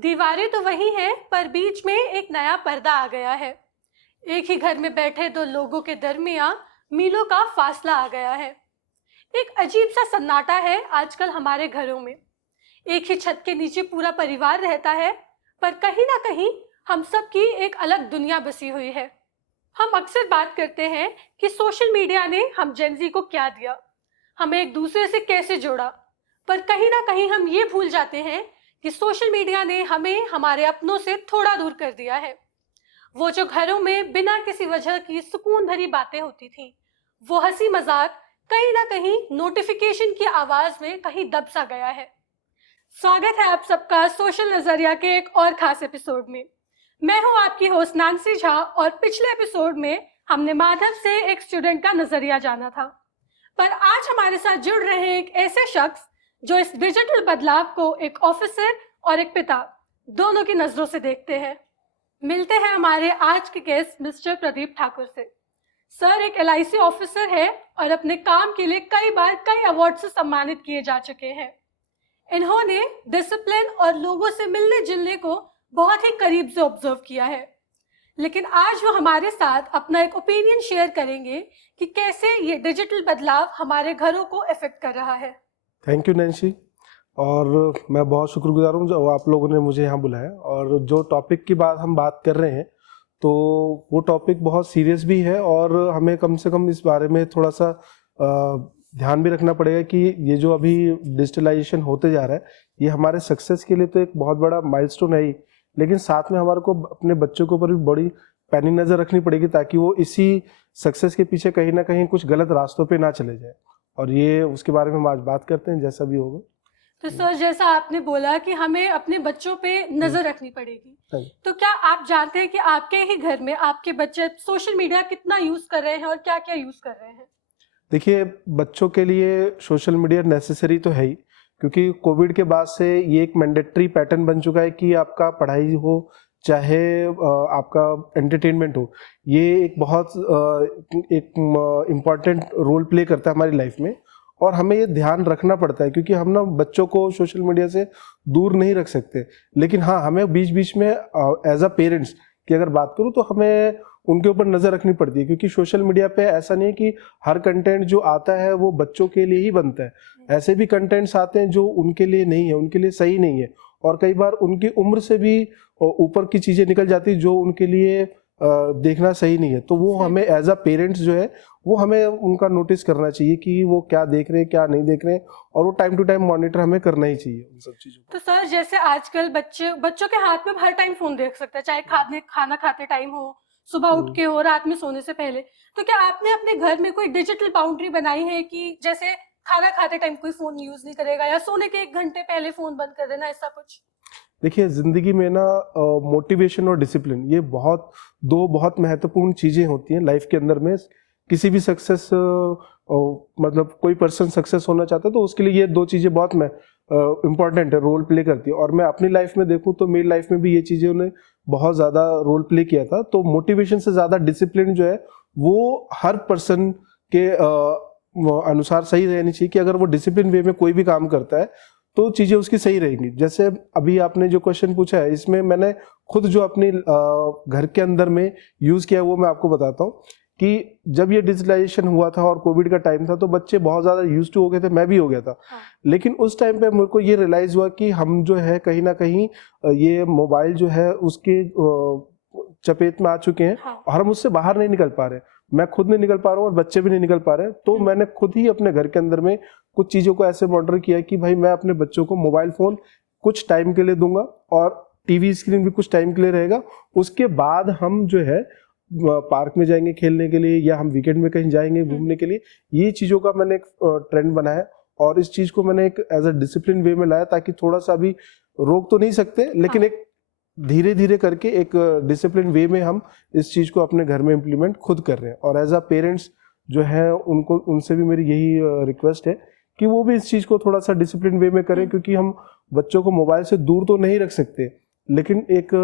दीवारें तो वही हैं, पर बीच में एक नया पर्दा आ गया है। एक ही घर में बैठे दो लोगों के दरमियां मीलों का फासला आ गया है। एक अजीब सा सन्नाटा है आजकल हमारे घरों में। एक ही छत के नीचे पूरा परिवार रहता है, पर कहीं ना कहीं हम सब की एक अलग दुनिया बसी हुई है। हम अक्सर बात करते हैं कि सोशल मीडिया ने हम जेनजी को क्या दिया, हमें एक दूसरे से कैसे जोड़ा, पर कहीं ना कहीं हम ये भूल जाते हैं कि सोशल मीडिया ने हमें हमारे अपनों से थोड़ा दूर कर दिया है। वो जो घरों में बिना किसी वजह की सुकून भरी बातें होती थी, वो हंसी मजाक कहीं ना कहीं नोटिफिकेशन की आवाज में कहीं दब सा गया है। स्वागत है आप सबका सोशल नजरिया के एक और खास एपिसोड में। मैं हूं आपकी होस्ट नांसी झा, और पिछले एपिसोड में हमने माधव से एक स्टूडेंट का नजरिया जाना था, पर आज हमारे साथ जुड़ रहे हैं एक ऐसे शख्स जो इस डिजिटल बदलाव को एक ऑफिसर और एक पिता दोनों की नजरों से देखते हैं। मिलते हैं हमारे आज के गेस्ट मिस्टर प्रदीप ठाकुर से। सर एक LIC ऑफिसर है और अपने काम के लिए कई बार कई अवार्ड से सम्मानित किए जा चुके हैं। इन्होंने डिसिप्लिन और लोगों से मिलने जुलने को बहुत ही करीब से ऑब्जर्व किया है, लेकिन आज वो हमारे साथ अपना एक ओपिनियन शेयर करेंगे कि कैसे ये डिजिटल बदलाव हमारे घरों को इफेक्ट कर रहा है। थैंक यू नैन्सी, और मैं बहुत शुक्रगुजार हूँ जो आप लोगों ने मुझे यहाँ बुलाया। और जो टॉपिक की हम बात कर रहे हैं, तो वो टॉपिक बहुत सीरियस भी है और हमें कम से कम इस बारे में थोड़ा सा ध्यान भी रखना पड़ेगा कि ये जो अभी डिजिटलाइजेशन होते जा रहा है, ये हमारे सक्सेस के लिए तो एक बहुत बड़ा माइलस्टोन है ही, लेकिन साथ में हमारे को अपने बच्चों के ऊपर भी बड़ी पैनी नज़र रखनी पड़ेगी ताकि वो इसी सक्सेस के पीछे कहीं ना कहीं कुछ गलत रास्तों पे ना चले जाए। और ये उसके बारे में हम आज बात करते हैं, जैसा भी होगा। तो सर, जैसा आपने बोला कि हमें अपने बच्चों पे नजर रखनी पड़ेगी, तो क्या आप जानते हैं कि आपके ही घर में आपके बच्चे सोशल मीडिया कितना यूज कर रहे हैं और क्या क्या यूज कर रहे हैं? देखिए, बच्चों के लिए सोशल मीडिया नेसेसरी तो है ही, क्योंकि कोविड के बाद से ये एक मैंडेटरी पैटर्न बन चुका है कि आपका पढ़ाई हो चाहे आपका एंटरटेनमेंट हो, ये एक बहुत एक इम्पॉर्टेंट रोल प्ले करता है हमारी लाइफ में। और हमें ये ध्यान रखना पड़ता है क्योंकि हम ना बच्चों को सोशल मीडिया से दूर नहीं रख सकते, लेकिन हाँ, हमें बीच बीच में एज अ पेरेंट्स की अगर बात करूँ तो हमें उनके ऊपर नज़र रखनी पड़ती है, क्योंकि सोशल मीडिया पे ऐसा नहीं है कि हर कंटेंट जो आता है वो बच्चों के लिए ही बनता है। ऐसे भी कंटेंट्स आते हैं जो उनके लिए नहीं है, उनके लिए सही नहीं है, और कई बार उनकी उम्र से भी ऊपर की चीज़ें निकल जाती जो उनके लिए देखना सही नहीं है। तो वो हमें एज अ पेरेंट्स जो है वो हमें उनका नोटिस करना चाहिए कि वो क्या देख रहे हैं क्या नहीं देख रहे हैं, और वो टाइम टू टाइम मॉनिटर हमें करना ही चाहिए उन सब चीज़ों को। तो सर, जैसे आजकल बच्चों के हाथ में हर टाइम फोन देख सकते हैं, चाहे खाना खाते टाइम हो, सुबह उठ के हो, रात में सोने से पहले। तो क्या आपने अपने घर में कोई डिजिटल बाउंड्री बनाई है कि जैसे खाना खाते टाइम कोई फोन यूज नहीं करेगा या सोने के 1 घंटे पहले फोन बंद कर देना, ऐसा कुछ? देखिए, ज़िंदगी में ना मोटिवेशन और डिसिप्लिन ये दो बहुत महत्वपूर्ण चीज़ें होती हैं लाइफ के अंदर में। किसी भी सक्सेस मतलब कोई पर्सन सक्सेस होना चाहता है तो उसके लिए ये दो चीज़ें बहुत इम्पॉर्टेंट है, रोल प्ले करती है। और मैं अपनी लाइफ में देखूँ तो मेरी लाइफ में भी ये चीज़ें उन्हें बहुत ज़्यादा रोल प्ले किया था। तो मोटिवेशन से ज़्यादा डिसिप्लिन जो है वो हर पर्सन के अनुसार सही रहनी चाहिए कि अगर वो डिसिप्लिन वे में कोई भी काम करता है तो चीज़ें उसकी सही रहेंगी। जैसे अभी आपने जो क्वेश्चन पूछा है, इसमें मैंने खुद जो अपनी घर के अंदर में यूज़ किया वो मैं आपको बताता हूँ कि जब ये डिजिटलाइजेशन हुआ था और कोविड का टाइम था तो बच्चे बहुत ज़्यादा यूज टू हो गए थे, मैं भी हो गया था। लेकिन उस टाइम पे मेरे को ये रियलाइज़ हुआ कि हम जो है कहीं ना कहीं ये मोबाइल जो है उसके चपेट में आ चुके हैं और हम उससे बाहर नहीं निकल पा रहे। मैं खुद नहीं निकल पा रहा हूँ और बच्चे भी नहीं निकल पा रहे। तो मैंने खुद ही अपने घर के अंदर में कुछ चीज़ों को ऐसे मॉनिटर किया कि भाई मैं अपने बच्चों को मोबाइल फ़ोन कुछ टाइम के लिए दूंगा और टीवी स्क्रीन भी कुछ टाइम के लिए रहेगा। उसके बाद हम जो है पार्क में जाएंगे खेलने के लिए या हम वीकेंड में कहीं जाएंगे घूमने के लिए। ये चीज़ों का मैंने एक ट्रेंड बनाया और इस चीज़ को मैंने एक एज अ डिसिप्लिन वे में लाया, ताकि थोड़ा सा भी रोक तो नहीं सकते लेकिन एक धीरे धीरे करके एक डिसिप्लिन वे में हम इस चीज़ को अपने घर में इम्प्लीमेंट खुद कर रहे हैं। और एज अ पेरेंट्स जो है उनसे भी मेरी यही रिक्वेस्ट है कि वो भी इस चीज़ को थोड़ा सा डिसिप्लिन वे में करें, क्योंकि हम बच्चों को मोबाइल से दूर तो नहीं रख सकते, लेकिन एक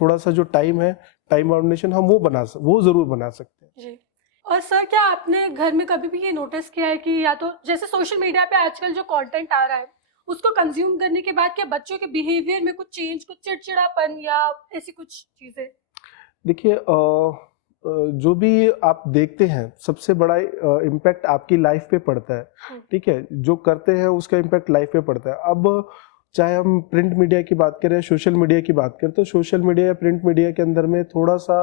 थोड़ा सा जो टाइम है, टाइम बाउंडेशन हम वो ज़रूर बना सकते हैं जी। और सर, क्या आपने घर में कभी भी ये नोटिस किया है कि या तो जैसे सोशल मीडिया पे आजकल जो कंटेंट आ रहा है उसको कंज्यूम करने के बाद क्या बच्चों के बिहेवियर में कुछ चेंज, कुछ चिड़चिड़ापन या ऐसी कुछ चीजें? देखिए जो भी आप देखते हैं सबसे बड़ा इम्पैक्ट आपकी लाइफ पे पड़ता है, ठीक है, जो करते हैं उसका इम्पैक्ट लाइफ पे पड़ता है। अब चाहे हम प्रिंट मीडिया की बात करें, सोशल मीडिया की बात करें, तो सोशल मीडिया या प्रिंट मीडिया के अंदर में थोड़ा सा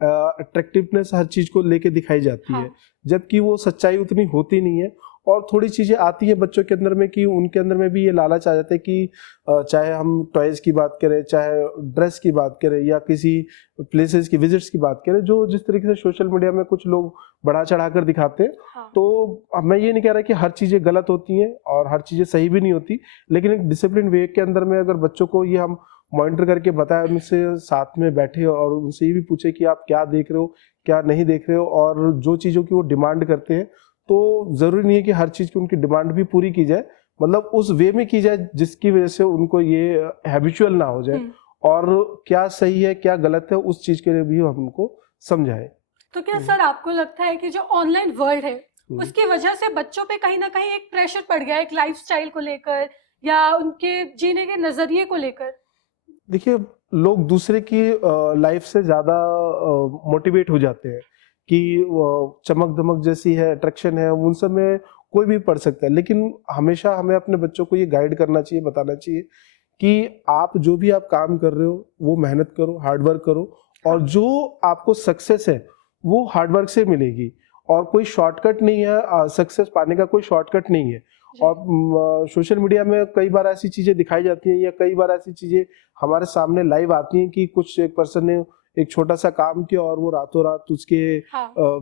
अट्रैक्टिवनेस हर चीज को लेके दिखाई जाती है, जबकि वो सच्चाई उतनी होती नहीं है। और थोड़ी चीजें आती हैं बच्चों के अंदर में कि उनके अंदर में भी ये लालच आ जाता है कि चाहे हम टॉयज की बात करें, चाहे ड्रेस की बात करें, या किसी प्लेसेस की विजिट्स की बात करें, जो जिस तरीके से सोशल मीडिया में कुछ लोग बढ़ा चढ़ा कर दिखाते हैं। तो अब मैं ये नहीं कह रहा कि हर चीजें गलत होती हैं और हर चीजें सही भी नहीं होती, लेकिन एक डिसिप्लिन वे के अंदर में अगर बच्चों को ये हम मॉनिटर करके बताएं, उनसे साथ में बैठे और उनसे ये भी पूछे कि आप क्या देख रहे हो, क्या नहीं देख रहे हो, और जो चीज़ों की वो डिमांड करते हैं, तो ज़रूरी नहीं है कि हर चीज़ की उनकी डिमांड भी पूरी की जाए, मतलब उस वे में की जाए जिसकी वजह से उनको ये हैबिचुअल ना हो जाए, और क्या सही है क्या गलत है उस चीज़ के लिए भी हम उनको समझाएं। तो क्या सर आपको लगता है कि जो ऑनलाइन वर्ल्ड है उसकी वजह से बच्चों पे कहीं ना कहीं एक प्रेशर पड़ गया है, एक लाइफस्टाइल को लेकर या उनके जीने के नजरिए को लेकर? देखिए, लोग दूसरे की लाइफ से ज़्यादा मोटिवेट हो जाते हैं कि चमक दमक जैसी है, अट्रैक्शन है, उन सब में कोई भी पढ़ सकता है, लेकिन हमेशा हमें अपने बच्चों को ये गाइड करना चाहिए, बताना चाहिए कि आप जो भी आप काम कर रहे हो वो मेहनत करो, हार्ड वर्क करो, और जो आपको सक्सेस है वो हार्ड वर्क से मिलेगी, और कोई शॉर्टकट नहीं है, सक्सेस पाने का कोई शॉर्टकट नहीं है। और सोशल मीडिया में कई बार ऐसी चीजें दिखाई जाती हैं, या कई बार ऐसी चीजें हमारे सामने लाइव आती हैं कि कुछ एक पर्सन ने एक छोटा सा काम किया और वो रातों रात उसके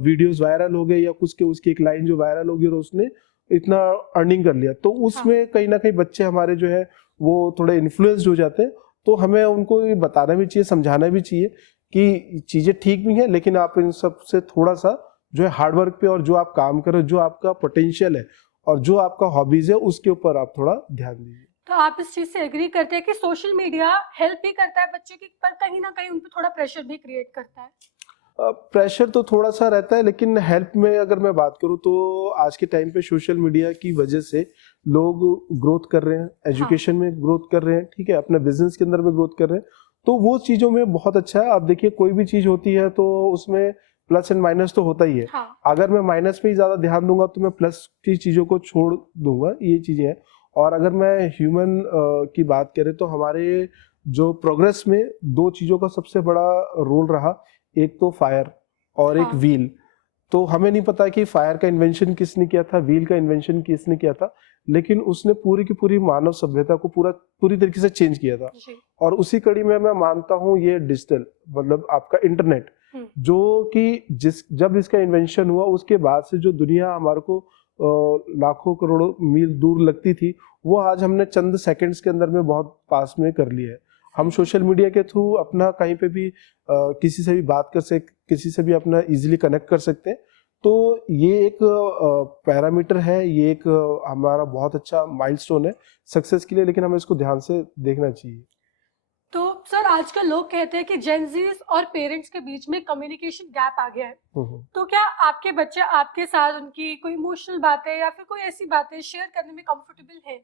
वीडियोस वायरल हो गए, या कुछ के उसकी एक लाइन जो वायरल हो गई और उसने इतना अर्निंग कर लिया, तो उसमें कहीं ना कहीं बच्चे हमारे जो है वो थोड़े इन्फ्लुएंस्ड हो जाते हैं। तो हमें उनको ये बताना भी चाहिए, समझाना भी चाहिए कि चीजें ठीक भी हैं, लेकिन आप इन सब से थोड़ा सा जो है हार्ड वर्क पे, और जो आप काम कर रहे हो, जो आपका पोटेंशियल है और जो आपका हॉबीज है, उसके ऊपर आप थोड़ा ध्यान दीजिए। तो आप इस चीज से एग्री करते हैं कि सोशल मीडिया हेल्प भी करता है बच्चे की, पर कहीं ना कहीं उन पे थोड़ा प्रेशर भी क्रिएट करता है? प्रेशर तो थोड़ा सा रहता है, लेकिन हेल्प में अगर मैं बात करूं तो आज के टाइम पे सोशल मीडिया की वजह से लोग ग्रोथ कर रहे हैं, एजुकेशन में ग्रोथ कर रहे हैं, ठीक है, अपने बिजनेस के अंदर में ग्रोथ कर रहे हैं, तो वो चीजों में बहुत अच्छा है। आप देखिए, कोई भी चीज होती है तो उसमें प्लस एंड माइनस तो होता ही है। अगर मैं माइनस पे ही ज्यादा ध्यान दूंगा तो मैं प्लस की चीजों को छोड़ दूंगा, ये चीजें हैं। और अगर मैं ह्यूमन की बात करें तो हमारे जो प्रोग्रेस में दो चीजों का सबसे बड़ा रोल रहा, एक तो फायर और एक व्हील। तो हमें नहीं पता कि फायर का इन्वेंशन किसने किया था, व्हील का इन्वेंशन किसने किया था, लेकिन उसने पूरी की पूरी मानव सभ्यता को पूरी तरीके से चेंज किया था। और उसी कड़ी में मैं मानता हूँ ये डिजिटल, मतलब आपका इंटरनेट, जो कि जब इसका इन्वेंशन हुआ उसके बाद से जो दुनिया हमारे को लाखों करोड़ों मील दूर लगती थी, वो आज हमने चंद सेकंड्स के अंदर में बहुत पास में कर लिया है। हम सोशल मीडिया के थ्रू अपना कहीं पे भी किसी से भी बात कर सकते, किसी से भी अपना इजीली कनेक्ट कर सकते हैं। तो ये एक पैरामीटर है, ये एक हमारा बहुत अच्छा माइलस्टोन है सक्सेस के लिए, लेकिन हमें इसको ध्यान से देखना चाहिए। तो सर आजकल लोग कहते हैं कि जेनजीज और पेरेंट्स के बीच में कम्युनिकेशन गैप आ गया है, तो क्या आपके बच्चे आपके साथ उनकी कोई इमोशनल बातें या फिर कोई ऐसी बातें शेयर करने में कंफर्टेबल है?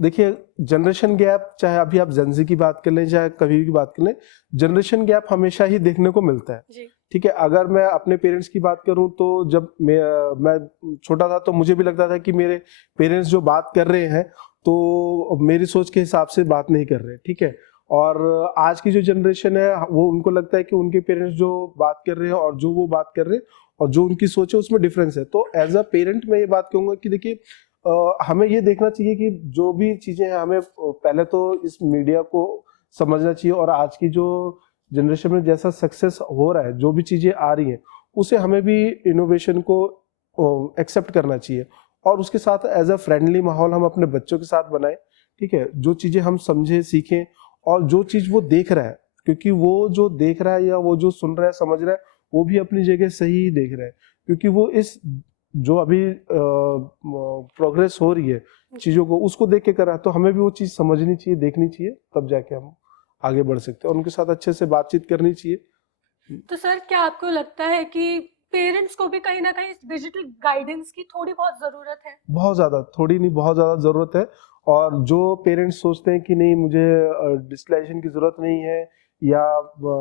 देखिए, जनरेशन गैप, चाहे अभी आप जेनजी की बात कर लें, चाहे कभी की बात कर लें, जनरेशन गैप हमेशा ही देखने को मिलता है, ठीक है। अगर मैं अपने पेरेंट्स की बात करूं तो जब मैं छोटा था तो मुझे भी लगता था कि मेरे पेरेंट्स जो बात कर रहे हैं तो मेरी सोच के हिसाब से बात नहीं कर रहे, ठीक है। और आज की जो जनरेशन है वो उनको लगता है कि उनके पेरेंट्स जो बात कर रहे हैं और जो वो बात कर रहे हैं और जो उनकी सोच है उसमें डिफरेंस है। तो एज अ पेरेंट मैं ये बात कहूँगा कि देखिए, हमें ये देखना चाहिए कि जो भी चीजें हैं, हमें पहले तो इस मीडिया को समझना चाहिए, और आज की जो जनरेशन में जैसा सक्सेस हो रहा है, जो भी चीजें आ रही हैं, उसे हमें भी इनोवेशन को एक्सेप्ट करना चाहिए, और उसके साथ एज अ फ्रेंडली माहौल हम अपने बच्चों के साथ बनाएं, ठीक है। जो चीजें हम समझे, सीखें, और जो चीज वो देख रहा है, क्योंकि वो जो देख रहा है या वो जो सुन रहा है, समझ रहा है, वो भी अपनी जगह सही ही देख रहा है, क्योंकि वो इस जो अभी प्रोग्रेस हो रही है चीजों को, उसको देख के कर रहा है। तो हमें भी वो चीज समझनी चाहिए, देखनी चाहिए, तब जाके हम आगे बढ़ सकते हैं, और उनके साथ अच्छे से बातचीत करनी चाहिए। तो सर क्या आपको लगता है कि पेरेंट्स को भी कहीं ना कहीं डिजिटल गाइडेंस की थोड़ी बहुत जरूरत है? बहुत ज्यादा, थोड़ी नहीं बहुत ज्यादा जरूरत है। और जो पेरेंट्स सोचते हैं कि नहीं मुझे डिजिटलाइजेशन की ज़रूरत नहीं है या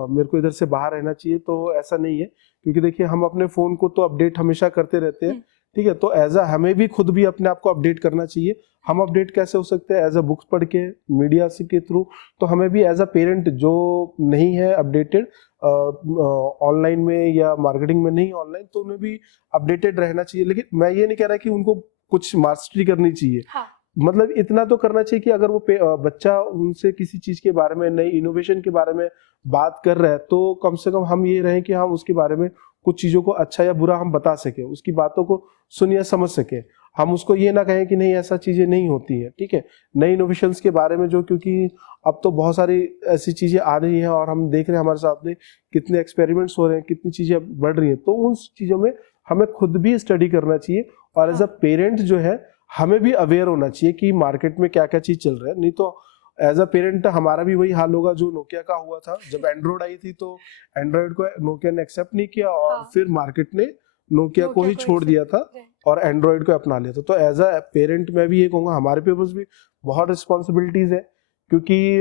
मेरे को इधर से बाहर रहना चाहिए, तो ऐसा नहीं है। क्योंकि देखिए हम अपने फ़ोन को तो अपडेट हमेशा करते रहते हैं, ठीक है। तो हमें भी खुद भी अपने आप को अपडेट करना चाहिए। हम अपडेट कैसे हो सकते हैं? एज अ बुक्स पढ़ के, मीडिया से के थ्रू। तो हमें भी एज अ पेरेंट जो नहीं है अपडेटेड ऑनलाइन में या मार्केटिंग में नहीं ऑनलाइन, तो उन्हें भी अपडेटेड रहना चाहिए। लेकिन मैं ये नहीं कह रहा कि उनको कुछ मास्टरी करनी चाहिए। हाँ। मतलब इतना तो करना चाहिए कि अगर वो बच्चा उनसे किसी चीज के बारे में, नई इनोवेशन के बारे में बात कर रहा है, तो कम से कम हम ये रहें कि हम उसके बारे में कुछ चीजों को अच्छा या बुरा हम बता सके, उसकी बातों को सुन या समझ सके। हम उसको ये ना कहें कि नहीं ऐसा चीजें नहीं होती हैं, ठीक है। नई इनोवेशंस के बारे में जो, क्योंकि अब तो बहुत सारी ऐसी चीजें आ रही हैं और हम देख रहे हैं हमारे सामने कितने एक्सपेरिमेंट्स हो रहे हैं, कितनी चीजें बढ़ रही हैं। तो उन चीजों में हमें खुद भी स्टडी करना चाहिए और एज अ पेरेंट जो है हमें भी अवेयर होना चाहिए कि मार्केट में क्या क्या चीज चल रहा है। नहीं तो एज अ पेरेंट हमारा भी वही हाल होगा जो नोकिया का हुआ था। जब एंड्रॉइड आई थी तो एंड्रॉइड को नोकिया ने एक्सेप्ट नहीं किया और हाँ। फिर मार्केट ने नोकिया को ही छोड़ दिया था और एंड्रॉइड को अपना लिया था। तो एज अ पेरेंट मैं भी ये कहूँगा हमारे पेपर्स भी बहुत रिस्पॉन्सिबिलिटीज है, क्योंकि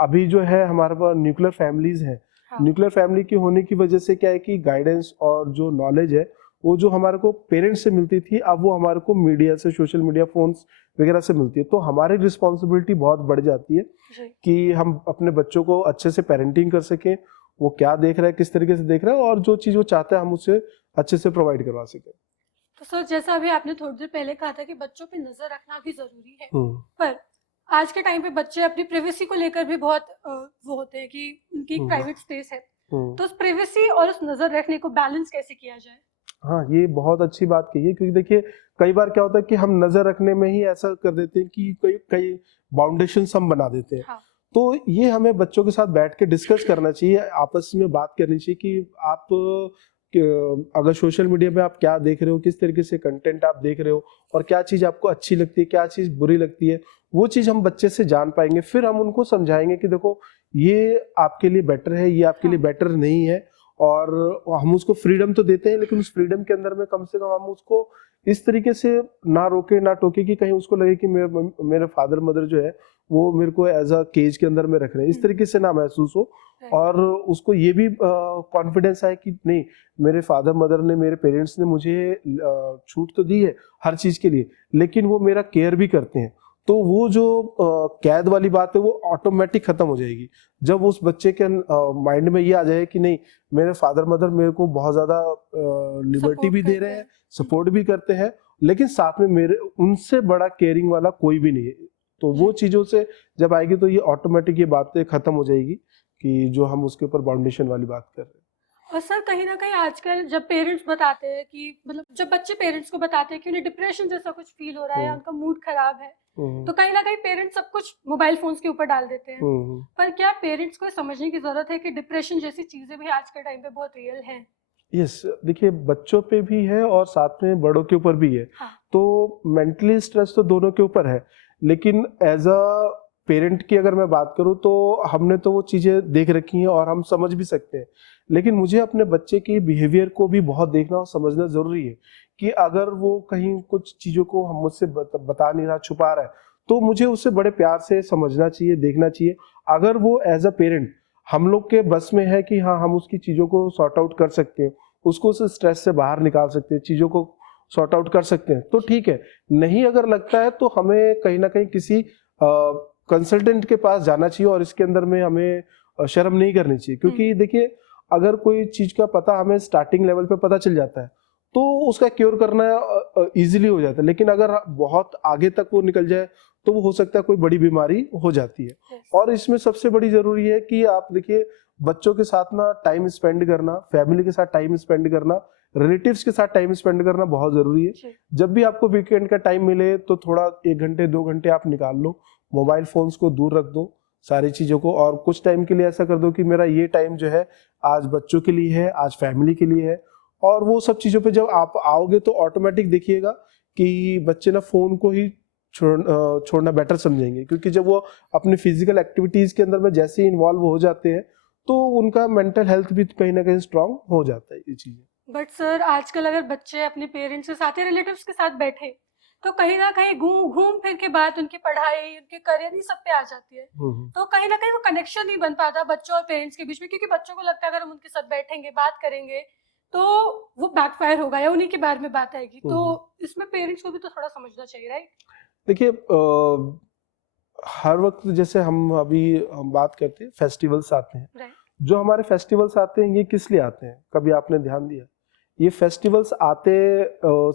अभी जो है हमारे पास न्यूक्लियर फैमिलीज हैं। हाँ। न्यूक्लियर फैमिली की होने की वजह से क्या है कि गाइडेंस और जो नॉलेज है वो जो हमारे को पेरेंट्स से मिलती थी, अब वो हमारे को मीडिया से, सोशल मीडिया, फोन्स वगैरह से मिलती है। तो हमारी रिस्पॉन्सिबिलिटी बहुत बढ़ जाती है कि हम अपने बच्चों को अच्छे से पेरेंटिंग कर सकें, वो क्या देख रहा है, किस तरीके से देख रहा है, और जो चीज़ वो चाहता है हम उसे अच्छे से प्रोवाइड करवा सकें। तो सर जैसा अभी आपने थोड़ी देर पहले कहा था कि बच्चों पे नजर रखना भी जरूरी है, पर आज के टाइम पे बच्चे अपनी प्राइवेसी को लेकर भी बहुत वो होते हैं कि उनकी एक प्राइवेट स्पेस है, तो उस प्राइवेसी और उस नजर रखने को बैलेंस कैसे किया जाए? हाँ, ये बहुत अच्छी बात कही है, क्योंकि देखिए कई बार क्या होता है कि हम नजर रखने में ही ऐसा कर देते हैं कि कई बाउंडेशंस हम बना देते हैं। हाँ। तो ये हमें बच्चों के साथ बैठ के डिस्कस करना चाहिए, आपस में बात करनी चाहिए कि आप अगर सोशल मीडिया पे आप क्या देख रहे हो, किस तरीके से कंटेंट आप देख रहे हो, और क्या चीज़ आपको अच्छी लगती है, क्या चीज़ बुरी लगती है, वो चीज़ हम बच्चे से जान पाएंगे। फिर हम उनको समझाएंगे कि देखो ये आपके लिए बेटर है, ये आपके लिए बेटर नहीं है। और हम उसको फ्रीडम तो देते हैं, लेकिन उस फ्रीडम के अंदर में कम से कम हम उसको इस तरीके से ना रोके ना टोके कि कहीं उसको लगे कि मेरे फादर मदर जो है वो मेरे को एज अ केज के अंदर में रख रहे हैं, इस तरीके से ना महसूस हो। और उसको ये भी कॉन्फिडेंस आए कि नहीं, मेरे फादर मदर ने, मेरे पेरेंट्स ने मुझे छूट तो दी है हर चीज़ के लिए, लेकिन वो मेरा केयर भी करते हैं। तो वो जो कैद वाली बात है वो ऑटोमेटिक खत्म हो जाएगी जब उस बच्चे के माइंड में ये आ जाए कि नहीं, मेरे फादर मदर मेरे को बहुत ज़्यादा लिबर्टी भी दे रहे हैं, सपोर्ट भी करते हैं, लेकिन साथ में मेरे उनसे बड़ा केयरिंग वाला कोई भी नहीं है। तो वो चीज़ों से जब आएगी तो ये ऑटोमेटिक ये बातें खत्म हो जाएगी कि जो हम उसके ऊपर बाउंडेशन वाली बात कर रहे हैं। और सर कहीं ना कहीं आजकल जब पेरेंट्स बताते हैं कि मतलब जब बच्चे पेरेंट्स को बताते हैं कि उन्हें डिप्रेशन जैसा कुछ फील हो रहा है, उनका मूड खराब है, तो कहीं ना कहीं पेरेंट्स सब कुछ मोबाइल फोन्स के ऊपर डाल देते हैं। पर क्या पेरेंट्स को समझने की जरूरत है कि डिप्रेशन जैसी चीजें भी आज के टाइम पे बहुत रियल हैं? यस, देखिए बच्चों पे भी है और साथ में बड़ों के ऊपर भी है। हाँ। तो मेंटली स्ट्रेस तो दोनों के ऊपर है, लेकिन एज अ पेरेंट की अगर मैं बात करूं तो हमने तो वो चीज़ें देख रखी हैं और हम समझ भी सकते हैं। लेकिन मुझे अपने बच्चे के बिहेवियर को भी बहुत देखना और समझना ज़रूरी है कि अगर वो कहीं कुछ चीज़ों को हम मुझसे बता नहीं रहा, छुपा रहा है, तो मुझे उसे बड़े प्यार से समझना चाहिए, देखना चाहिए। अगर वो एज अ पेरेंट हम लोग के बस में है कि हाँ हम उसकी चीज़ों को सॉर्ट आउट कर सकते हैं, उसको उस स्ट्रेस से बाहर निकाल सकते हैं, चीज़ों को सॉर्ट आउट कर सकते हैं, तो ठीक है। नहीं अगर लगता है तो हमें कहीं ना कहीं किसी कंसल्टेंट के पास जाना चाहिए और इसके अंदर में हमें शर्म नहीं करनी चाहिए। क्योंकि देखिए अगर कोई चीज़ का पता हमें स्टार्टिंग लेवल पे पता चल जाता है तो उसका क्योर करना इजीली हो जाता है, लेकिन अगर बहुत आगे तक वो निकल जाए तो वो हो सकता है कोई बड़ी बीमारी हो जाती है। और इसमें सबसे बड़ी जरूरी है कि आप देखिए बच्चों के साथ ना टाइम स्पेंड करना, फैमिली के साथ टाइम स्पेंड करना, रिलेटिव्स के साथ टाइम स्पेंड करना बहुत जरूरी है। जब भी आपको वीकेंड का टाइम मिले तो थोड़ा 1 घंटे 2 घंटे आप निकाल लो, मोबाइल फोन्स को दूर रख दो सारी चीज़ों को, और कुछ टाइम के लिए ऐसा कर दो कि मेरा ये टाइम जो है आज बच्चों के लिए है, आज फैमिली के लिए है। और वो सब चीज़ों पे जब आप आओगे तो ऑटोमेटिक देखिएगा कि बच्चे ना फ़ोन को ही छोड़ना बेटर समझेंगे, क्योंकि जब वो अपनी फिजिकल एक्टिविटीज़ के अंदर में जैसे ही इन्वॉल्व हो जाते हैं तो उनका मेंटल हेल्थ भी कहीं ना कहीं स्ट्रांग हो जाता है ये चीज़ें। बट सर आजकल अगर बच्चे अपने पेरेंट्स के साथ या रिलेटिव्स के साथ बैठे तो कहीं ना कहीं घूम फिर के बात उनकी पढ़ाई, उनके करियर, ये सब पे आ जाती है। तो कहीं ना कहीं वो कनेक्शन नहीं बन पाता बच्चों और पेरेंट्स के बीच में, क्योंकि बच्चों को लगता है अगर हम उनके साथ बैठेंगे, बात करेंगे, तो वो बैकफायर होगा या उन्हीं के बारे में बात आएगी। तो इसमें पेरेंट्स को भी तो थोड़ा समझना चाहिए, राइट? देखिए, हर वक्त जैसे हम बात करते हैं, फेस्टिवल्स आते हैं, राइट। जो हमारे फेस्टिवल्स आते हैं ये किस लिए आते हैं, कभी आपने ध्यान दिया? ये फेस्टिवल्स आते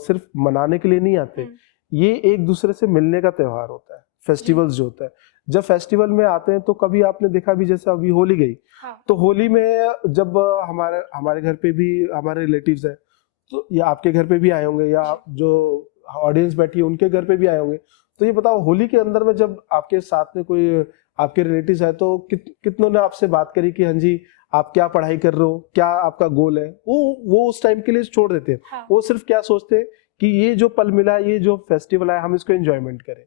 सिर्फ मनाने के लिए नहीं आते, ये एक दूसरे से मिलने का त्योहार होता है। फेस्टिवल्स जो होता है, जब फेस्टिवल में आते हैं तो कभी आपने देखा भी, जैसे अभी होली गई, तो होली में जब हमारे घर पे भी हमारे रिलेटिव्स हैं, तो या आपके घर पे भी आए होंगे, या जो ऑडियंस बैठी है उनके घर पे भी आए होंगे, तो ये बताओ होली के अंदर में जब आपके साथ में कोई आपके रिलेटिव्स है, तो कितनों ने आपसे बात करी कि हाँ जी आप क्या पढ़ाई कर रहे हो, क्या आपका गोल है, वो उस टाइम के लिए छोड़ देते हैं। वो सिर्फ क्या सोचते हैं कि ये जो पल मिला, ये जो फेस्टिवल है, हम इसको एंजॉयमेंट करें।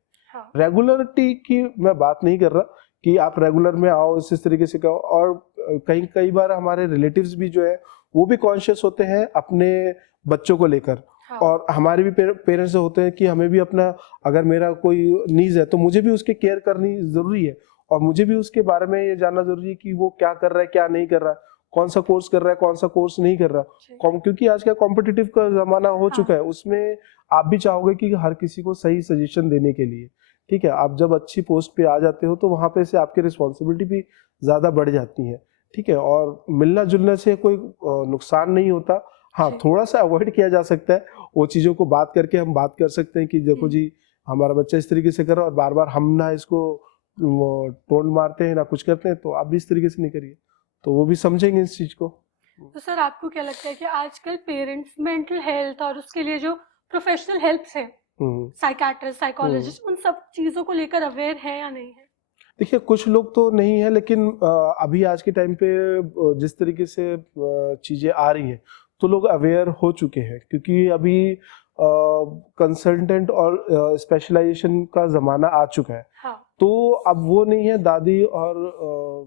रेगुलरिटी की मैं बात नहीं कर रहा कि आप रेगुलर में आओ, इस तरीके से कहो। और कई बार हमारे रिलेटिव्स भी जो है वो भी कॉन्शियस होते हैं अपने बच्चों को लेकर, और हमारे भी पेरेंट्स होते हैं कि हमें भी अपना, अगर मेरा कोई नीड है तो मुझे भी उसकी केयर करनी जरूरी है, और मुझे भी उसके बारे में ये जानना जरूरी है कि वो क्या कर रहा है, क्या नहीं कर रहा है, कौन सा कोर्स कर रहा है, कौन सा कोर्स नहीं कर रहा, क्योंकि आज का कॉम्पिटिटिव का जमाना हो चुका है। उसमें आप भी चाहोगे कि हर किसी को सही सजेशन देने के लिए, ठीक है, आप जब अच्छी पोस्ट पे आ जाते हो तो वहां पे से आपकी रिस्पॉन्सिबिलिटी भी ज्यादा बढ़ जाती है, ठीक है। और मिलना जुलने से कोई नुकसान नहीं होता, हाँ थोड़ा सा अवॉइड किया जा सकता है, वो चीजों को बात करके हम बात कर सकते हैं कि देखो जी हमारा बच्चा इस तरीके से कर रहा है, और बार बार हम ना इसको टोन मारते हैं ना कुछ करते हैं, तो आप भी इस तरीके से नहीं करिए, तो वो भी समझेंगे इस चीज को। तो सर आपको क्या लगता है कि आजकल पेरेंट्स मेंटल हेल्थ और उसके लिए जो प्रोफेशनल हेल्प है, साइकियाट्रिस्ट, साइकोलॉजिस्ट, उन सब चीजों को लेकर अवेयर है या नहीं है? देखिए, कुछ लोग तो नहीं है, लेकिन अभी आज के टाइम पे जिस तरीके से चीजें आ रही हैं तो लोग अवेयर हो चुके हैं, क्योंकि अभी कंसल्टेंट और स्पेशलाइजेशन का जमाना आ चुका है। तो अब वो नहीं है दादी और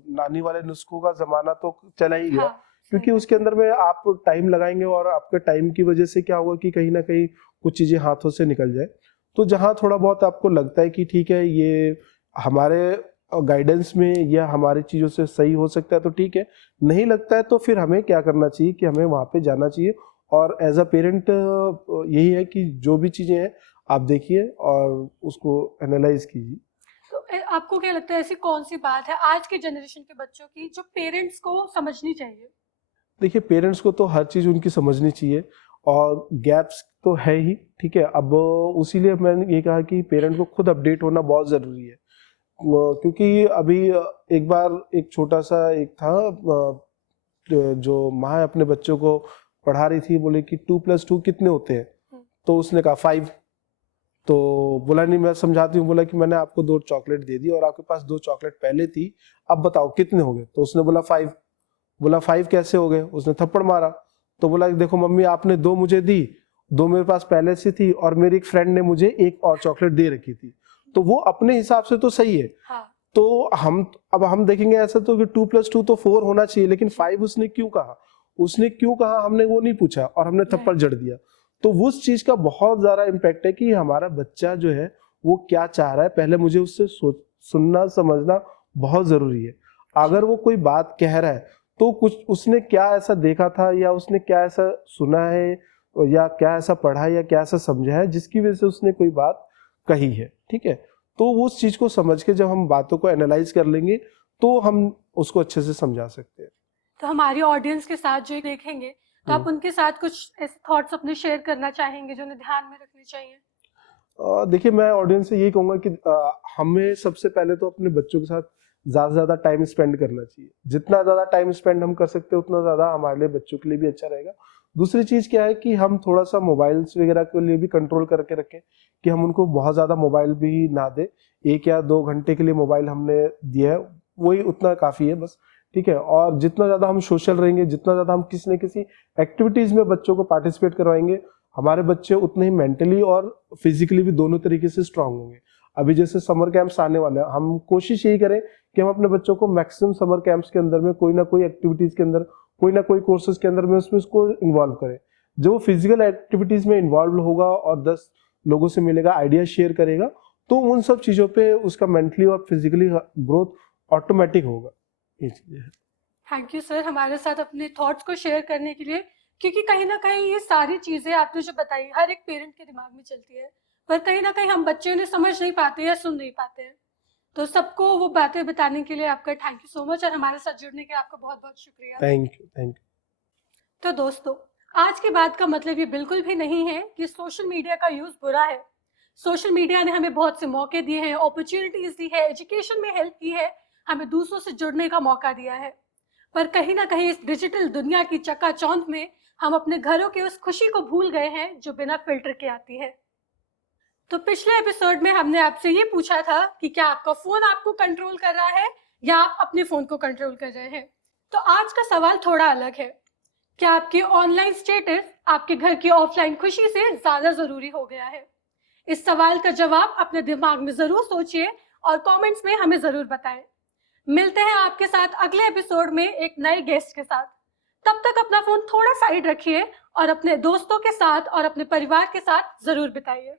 नानी वाले नुस्खों का जमाना, तो चला ही गया। क्योंकि उसके अंदर में आप टाइम लगाएंगे, और आपके टाइम की वजह से क्या होगा कि कहीं ना कहीं कुछ चीजें हाथों से निकल जाए। तो जहाँ थोड़ा बहुत आपको लगता है कि ठीक है ये हमारे गाइडेंस में या हमारी चीजों से सही हो सकता है, तो ठीक है, नहीं लगता है तो फिर हमें क्या करना चाहिए कि हमें वहां पे जाना चाहिए। और एज अ पेरेंट यही है कि जो भी चीजें हैं आप देखिए और उसको एनालाइज कीजिए। तो आपको क्या लगता है ऐसी कौन सी बात है आज के जनरेशन के बच्चों की जो पेरेंट्स को समझनी चाहिए? देखिए, पेरेंट्स को तो हर चीज उनकी समझनी चाहिए, और गैप्स तो है ही, ठीक है। अब उसीलिए मैंने ये कहा कि पेरेंट को खुद अपडेट होना बहुत जरूरी है, क्योंकि अभी एक बार एक छोटा सा एक था, जो माँ अपने बच्चों को पढ़ा रही थी, बोले कि 2+2 कितने होते हैं, तो उसने कहा 5। तो बोला नहीं, मैं समझाती हूँ। बोला कि मैंने आपको 2 चॉकलेट दे दी और आपके पास 2 चॉकलेट पहले थी, अब बताओ कितने हो गए। तो उसने बोला 5। बोला 5 कैसे हो गए? उसने थप्पड़ मारा। तो बोला देखो मम्मी, आपने 2 मुझे दी, 2 मेरे पास पहले से थी, और मेरी एक फ्रेंड ने मुझे एक और चॉकलेट दे रखी थी, तो वो अपने हिसाब से तो सही है। तो हम देखेंगे ऐसा तो कि 2+2 तो 4 होना चाहिए, लेकिन 5 उसने क्यों कहा, हमने वो नहीं पूछा और हमने थप्पड़ जड़ दिया। तो उस चीज का बहुत ज्यादा इम्पैक्ट है कि हमारा बच्चा जो है वो क्या चाह रहा है, पहले मुझे उससे सुनना समझना बहुत जरूरी है। अगर वो कोई बात कह रहा है तो कुछ उसने क्या ऐसा देखा था, या उसने क्या ऐसा सुना है, या क्या ऐसा पढ़ा है, या क्या ऐसा समझा है जिसकी वजह से उसने कोई बात कही है, ठीक है। तो उस चीज को समझ के जब हम बातों को एनालाइज कर लेंगे तो हम उसको अच्छे से समझा सकते हैं। तो हमारी ऑडियंस के साथ जो देखेंगे, तो आप उनके साथ कुछ ऐसे थॉट्स अपने शेयर करना चाहेंगे जो उन्हें ध्यान में रखने चाहिए? देखिए, मैं ऑडियंस से यही कहूंगा कि हमें सबसे पहले तो अपने बच्चों के साथ ज्यादा से ज्यादा टाइम स्पेंड करना चाहिए। जितना ज्यादा टाइम स्पेंड हम कर सकते हैं उतना ज्यादा हमारे लिए, बच्चों के लिए भी अच्छा रहेगा। दूसरी चीज क्या है कि हम थोड़ा सा मोबाइल्स वगैरह के लिए भी कंट्रोल करके रखें, कि हम उनको बहुत ज्यादा मोबाइल भी ना दे। 1 या 2 घंटे के लिए मोबाइल हमने दिया है, वही उतना काफी है बस, ठीक है। और जितना ज्यादा हम सोशल रहेंगे, जितना ज्यादा हम किसी न किसी एक्टिविटीज में बच्चों को पार्टिसिपेट करवाएंगे, हमारे बच्चे उतने ही मेंटली और फिजिकली भी दोनों तरीके से स्ट्रांग होंगे। अभी जैसे समर कैंप्स आने वाले हैं, हम कोशिश यही करें कि हम अपने बच्चों को मैक्सिमम समर कैंप्स के अंदर में कोई ना कोई एक्टिविटीज के अंदर, कोई ना कोई कोर्सेज के अंदर में उसमें उसको इन्वॉल्व करें। जो फिजिकल एक्टिविटीज में इन्वॉल्व होगा और लोगों से मिलेगा, आइडिया शेयर करेगा, तो उन सब चीज़ों पे उसका मेंटली और फिजिकली ग्रोथ ऑटोमेटिक होगा। ये चीज़ें हैं। थैंक यू सर हमारे साथ अपने थॉट्स को शेयर करने के लिए, क्योंकि कहीं ना कहीं ये सारी चीज़ें आपने जो बताई हर एक पेरेंट के दिमाग में चलती है, पर कहीं ना कहीं हम बच्चे उन्हें समझ नहीं पाते या सुन नहीं पाते हैं। तो सबको वो बातें बताने के लिए आपका थैंक यू सो मच, और हमारे साथ जुड़ने के लिए आपका बहुत बहुत शुक्रिया। Thank you. तो दोस्तों, आज की बात का मतलब ये बिल्कुल भी नहीं है कि सोशल मीडिया का यूज़ बुरा है। सोशल मीडिया ने हमें बहुत से मौके दिए हैं, अपॉर्चुनिटीज़ दी है, एजुकेशन में हेल्प की है, हमें दूसरों से जुड़ने का मौका दिया है। पर कहीं ना कहीं इस डिजिटल दुनिया की चकाचौंध में हम अपने घरों की उस खुशी को भूल गए हैं जो बिना फिल्टर के आती है। तो पिछले एपिसोड में हमने आपसे ये पूछा था कि क्या आपका फोन आपको कंट्रोल कर रहा है या आप अपने फोन को कंट्रोल कर रहे हैं। तो आज का सवाल थोड़ा अलग है। क्या आपकी ऑनलाइन स्टेटस आपके घर की ऑफलाइन खुशी से ज्यादा जरूरी हो गया है? इस सवाल का जवाब अपने दिमाग में जरूर सोचिए और कमेंट्स में हमें जरूर बताएं। मिलते हैं आपके साथ अगले एपिसोड में एक नए गेस्ट के साथ। तब तक अपना फोन थोड़ा साइड रखिए और अपने दोस्तों के साथ और अपने परिवार के साथ जरूर बिताइए।